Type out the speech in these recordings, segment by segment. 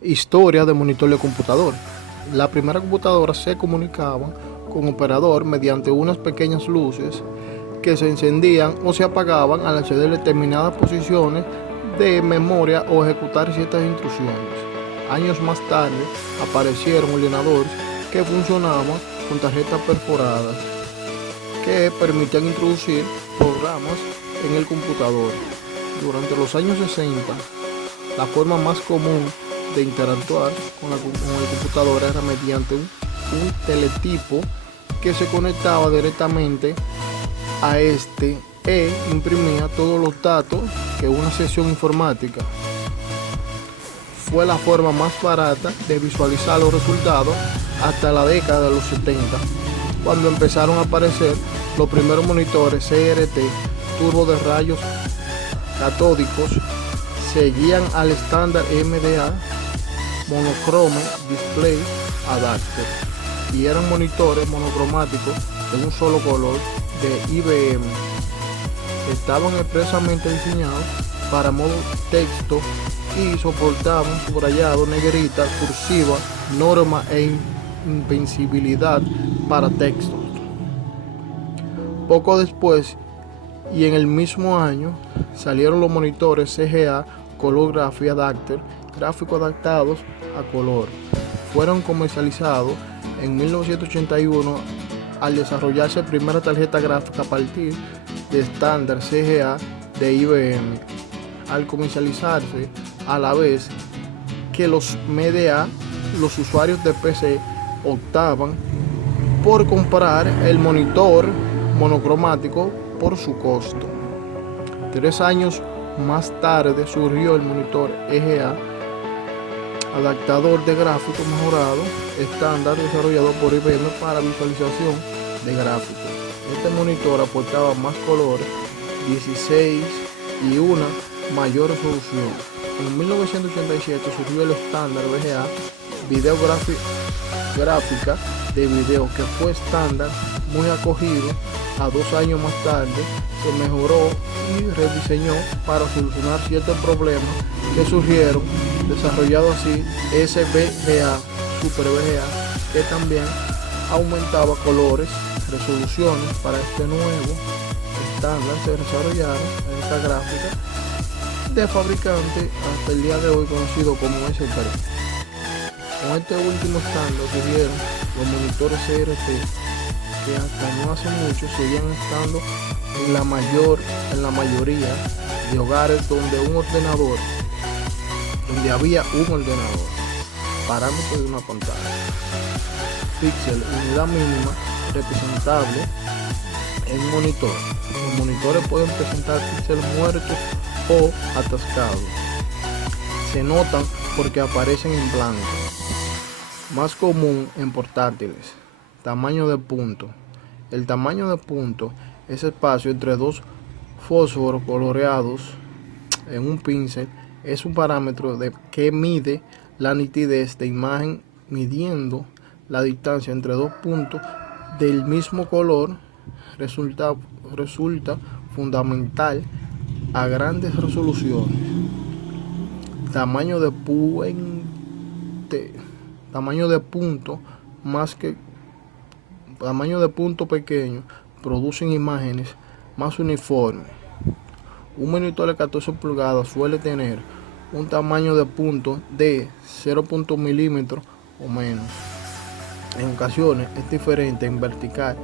Historia de monitor de computador. La primera computadora se comunicaba con operador mediante unas pequeñas luces que se encendían o se apagaban al acceder a determinadas posiciones de memoria o ejecutar ciertas instrucciones. Años más tarde aparecieron ordenadores que funcionaban con tarjetas perforadas que permitían introducir programas en el computador. Durante los años 60, la forma más común de interactuar con el computador era mediante un teletipo que se conectaba directamente a este e imprimía todos los datos que una sesión informática. Fue la forma más barata de visualizar los resultados hasta la década de los 70, cuando empezaron a aparecer los primeros monitores CRT turbo de rayos catódicos. Seguían al estándar MDA Monochrome Display Adapter y eran monitores monocromáticos de un solo color de IBM. Estaban expresamente diseñados para modo texto y soportaban subrayado, negrita, cursiva, norma e invencibilidad para textos. Poco después y en el mismo año salieron los monitores CGA Color Graphic Adapter, gráficos adaptados a color. Fueron comercializados en 1981 al desarrollarse la primera tarjeta gráfica a partir de estándar CGA de IBM. Al comercializarse a la vez que los MDA, los usuarios de PC optaban por comprar el monitor monocromático por su costo. 3 años más tarde surgió el monitor EGA, adaptador de gráficos mejorado, estándar desarrollado por IBM para visualización de gráficos. Este monitor aportaba más colores, 16 y una mayor resolución. En 1987 surgió el estándar VGA, gráfica de video, que fue estándar muy acogido. A 2 años más tarde se mejoró y rediseñó para solucionar ciertos problemas que surgieron, desarrollado así SVGA, Super VGA, que también aumentaba colores, resoluciones. Para este nuevo estándar se desarrollaron esta gráfica de fabricante hasta el día de hoy conocido como S3. Con este último estándar surgieron los monitores CRT, que hasta no hace mucho seguían estando en la mayoría de hogares donde había un ordenador, parámetro de una pantalla, píxel, unidad mínima representable en monitor. Los monitores pueden presentar píxeles muertos o atascados. Se notan porque aparecen en blanco. Más común en portátiles. Tamaño de punto. El tamaño de punto es espacio entre dos fósforos coloreados en un pincel. Es un parámetro que mide la nitidez de imagen midiendo la distancia entre dos puntos del mismo color. Resulta fundamental a grandes resoluciones. Tamaño de punto pequeño producen imágenes más uniformes. Un monitor de 14 pulgadas suele tener un tamaño de punto de 0.1 milímetros o menos. En ocasiones es diferente en vertical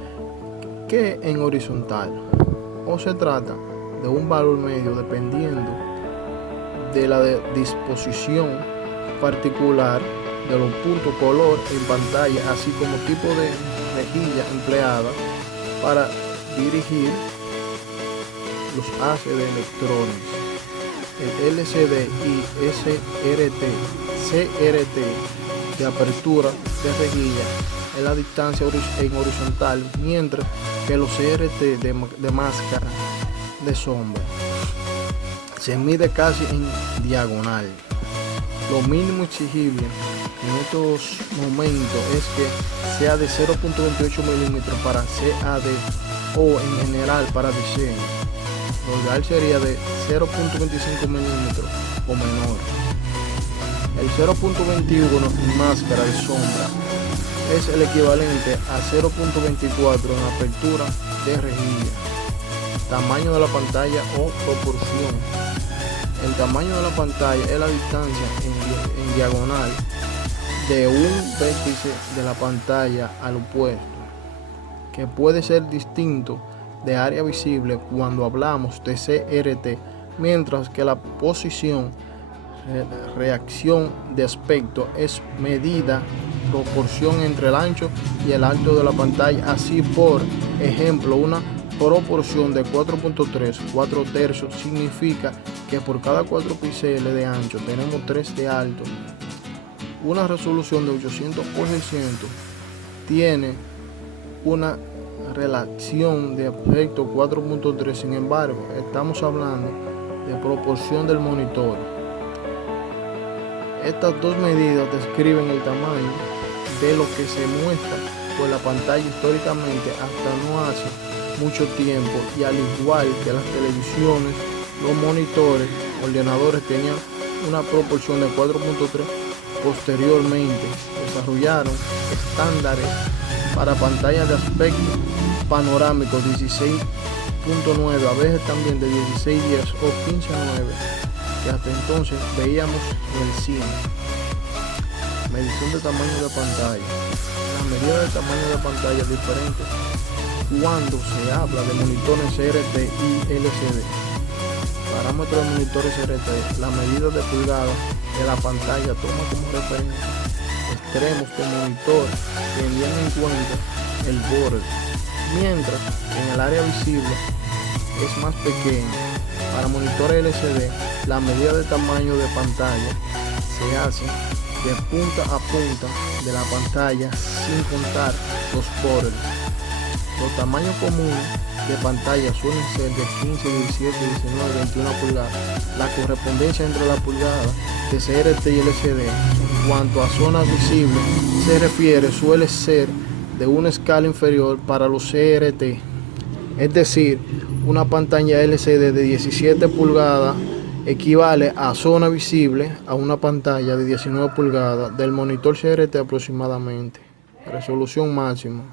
que en horizontal, o se trata de un valor medio dependiendo de la disposición particular de los puntos, color en pantalla, así como tipo de rejilla empleada para dirigir los haces de electrones. El LCD y CRT de apertura de rejilla es la distancia en horizontal, mientras que los CRT de máscara de sombra se mide casi en diagonal. Lo mínimo exigible en estos momentos es que sea de 0.28 milímetros para CAD o en general para diseño. Lo ideal sería de 0.25 milímetros o menor. El 0.21 en máscara de sombra es el equivalente a 0.24 en apertura de rejilla. Tamaño de la pantalla o proporción. El tamaño de la pantalla es la distancia en diagonal de un vértice de la pantalla al opuesto, que puede ser distinto de área visible cuando hablamos de CRT, mientras que la posición reacción de aspecto es medida proporción entre el ancho y el alto de la pantalla. Así, por ejemplo, una proporción de 4.3, 4/3 significa que por cada 4 píxeles de ancho tenemos 3 de alto. Una resolución de 800 por 600 tiene una relación de aspecto 4.3. Sin embargo, estamos hablando de proporción del monitor. Estas dos medidas describen el tamaño de lo que se muestra por la pantalla históricamente hasta no hace mucho tiempo, y al igual que las televisiones, los monitores, ordenadores tenían una proporción de 4.3. Posteriormente desarrollaron estándares para pantallas de aspecto panorámico 16.9, a veces también de 16:10 o 15:9, que hasta entonces veíamos en el cine. Medición de tamaño de pantalla. Las medidas de tamaño de pantalla es diferente cuando se habla de monitores CRT y LCD. Parámetros de monitores CRT. La medida de pulgadas de la pantalla toma como referencia extremos del monitor teniendo en cuenta el borde, mientras que en el área visible es más pequeño. Para monitores LCD, la medida de tamaño de pantalla se hace de punta a punta de la pantalla sin contar los bordes. Los tamaños comunes de pantalla suelen ser de 15, 17, 19, 21 pulgadas. La correspondencia entre la pulgada de CRT y LCD en cuanto a zonas visibles se refiere suele ser de una escala inferior para los CRT. Es decir, una pantalla LCD de 17 pulgadas equivale a zona visible a una pantalla de 19 pulgadas del monitor CRT aproximadamente. Resolución máxima.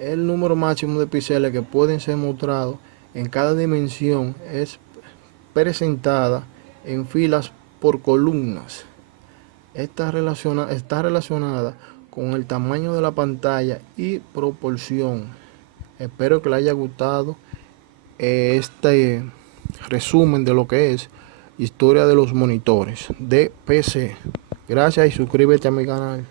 El número máximo de píxeles que pueden ser mostrados en cada dimensión es presentada en filas por columnas. Está relacionada con el tamaño de la pantalla y proporción. Espero que les haya gustado este resumen de lo que es historia de los monitores de PC. Gracias y suscríbete a mi canal.